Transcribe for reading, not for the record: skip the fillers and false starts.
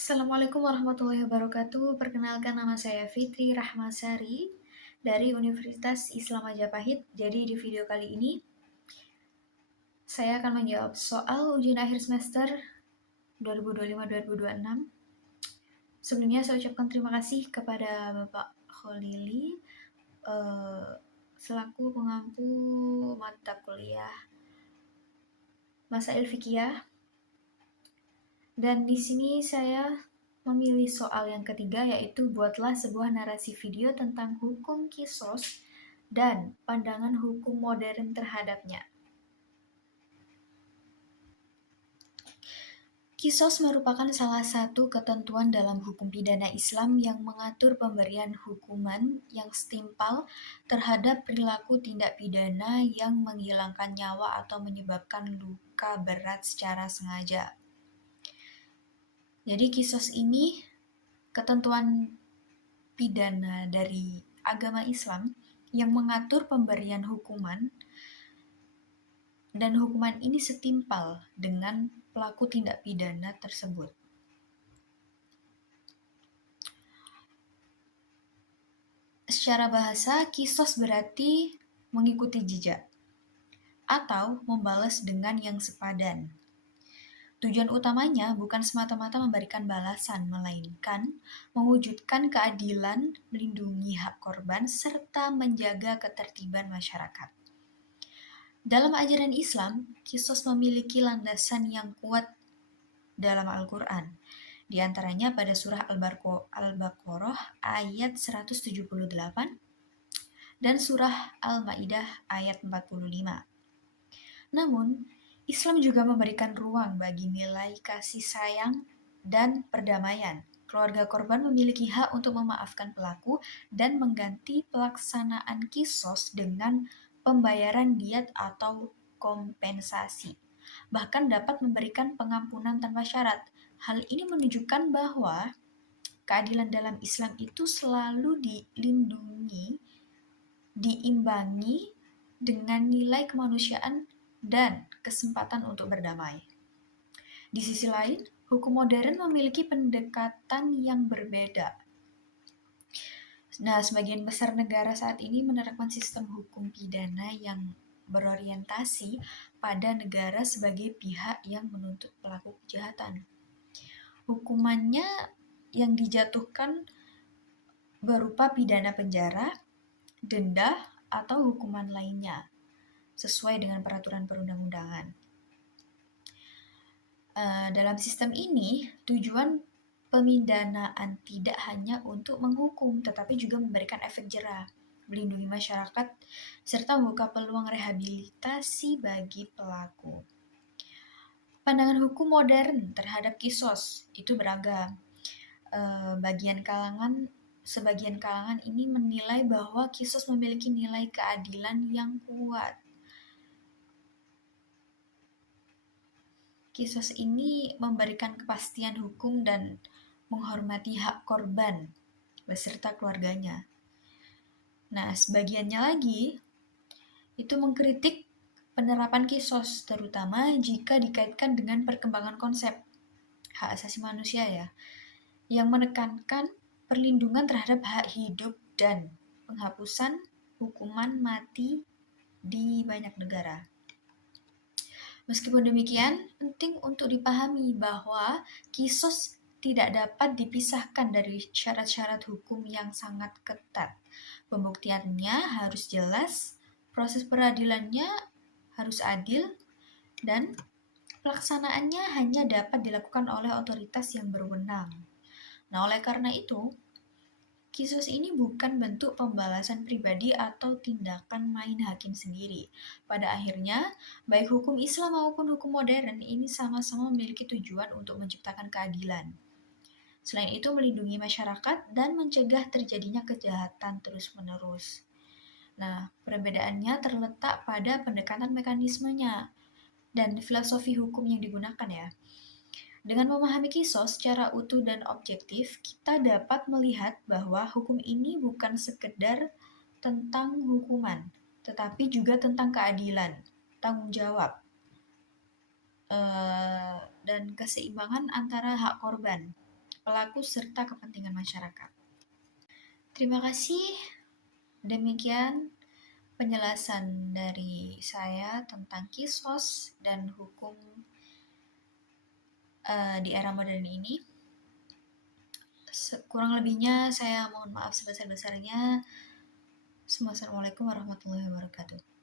Assalamualaikum warahmatullahi wabarakatuh. Perkenalkan, nama saya Fitri Rahmasari dari Universitas Islam Majapahit. Jadi di video kali ini saya akan menjawab soal ujian akhir semester 2025-2026. Sebelumnya saya ucapkan terima kasih kepada Bapak Kholili selaku pengampu mata kuliah Masail Fikih. Dan di sini saya memilih soal yang ketiga, yaitu buatlah sebuah narasi video tentang hukum Qisas dan pandangan hukum modern terhadapnya. Qisas merupakan salah satu ketentuan dalam hukum pidana Islam yang mengatur pemberian hukuman yang setimpal terhadap perilaku tindak pidana yang menghilangkan nyawa atau menyebabkan luka berat secara sengaja. Jadi Qisas ini ketentuan pidana dari agama Islam yang mengatur pemberian hukuman, dan hukuman ini setimpal dengan pelaku tindak pidana tersebut. Secara bahasa, Qisas berarti mengikuti jejak atau membalas dengan yang sepadan. Tujuan utamanya bukan semata-mata memberikan balasan, melainkan mewujudkan keadilan, melindungi hak korban, serta menjaga ketertiban masyarakat. Dalam ajaran Islam, Qisas memiliki landasan yang kuat dalam Al-Quran. Di antaranya pada surah Al-Baqarah ayat 178 dan surah Al-Maidah ayat 45. Namun, Islam juga memberikan ruang bagi nilai kasih sayang dan perdamaian. Keluarga korban memiliki hak untuk memaafkan pelaku dan mengganti pelaksanaan Qisas dengan pembayaran diat atau kompensasi. Bahkan dapat memberikan pengampunan tanpa syarat. Hal ini menunjukkan bahwa keadilan dalam Islam itu selalu dilindungi, diimbangi dengan nilai kemanusiaan dan kesempatan untuk berdamai. Di sisi lain, hukum modern memiliki pendekatan yang berbeda. Nah, sebagian besar negara saat ini menerapkan sistem hukum pidana yang berorientasi pada negara sebagai pihak yang menuntut pelaku kejahatan. Hukumannya yang dijatuhkan berupa pidana penjara, denda, atau hukuman lainnya, sesuai dengan peraturan perundang-undangan. Dalam sistem ini, tujuan pemindanaan tidak hanya untuk menghukum, tetapi juga memberikan efek jerah, melindungi masyarakat, serta membuka peluang rehabilitasi bagi pelaku. Pandangan hukum modern terhadap Qisas itu beragam. Sebagian kalangan ini menilai bahwa Qisas memiliki nilai keadilan yang kuat. Qisas ini memberikan kepastian hukum dan menghormati hak korban beserta keluarganya. Nah, sebagiannya lagi itu mengkritik penerapan Qisas, terutama jika dikaitkan dengan perkembangan konsep hak asasi manusia yang menekankan perlindungan terhadap hak hidup dan penghapusan hukuman mati di banyak negara. Meskipun demikian, penting untuk dipahami bahwa Qisas tidak dapat dipisahkan dari syarat-syarat hukum yang sangat ketat. Pembuktiannya harus jelas, proses peradilannya harus adil, dan pelaksanaannya hanya dapat dilakukan oleh otoritas yang berwenang. Nah, oleh karena itu, Qisas ini bukan bentuk pembalasan pribadi atau tindakan main hakim sendiri. Pada akhirnya, baik hukum Islam maupun hukum modern ini sama-sama memiliki tujuan untuk menciptakan keadilan. Selain itu, melindungi masyarakat dan mencegah terjadinya kejahatan terus-menerus. Nah, perbedaannya terletak pada pendekatan mekanismenya dan filosofi hukum yang digunakan Dengan memahami Qisas secara utuh dan objektif, kita dapat melihat bahwa hukum ini bukan sekedar tentang hukuman, tetapi juga tentang keadilan, tanggung jawab, dan keseimbangan antara hak korban, pelaku serta kepentingan masyarakat. Terima kasih. Demikian penjelasan dari saya tentang kisos dan hukum di era modern ini. Kurang lebihnya saya mohon maaf sebesar-besarnya. Assalamualaikum warahmatullahi wabarakatuh.